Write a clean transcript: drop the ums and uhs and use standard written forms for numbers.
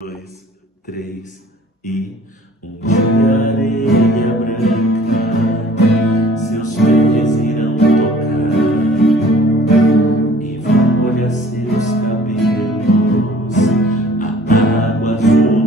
Dois, três e um dia areia branca, seus pés irão tocar e vão molhar seus cabelos. A água azul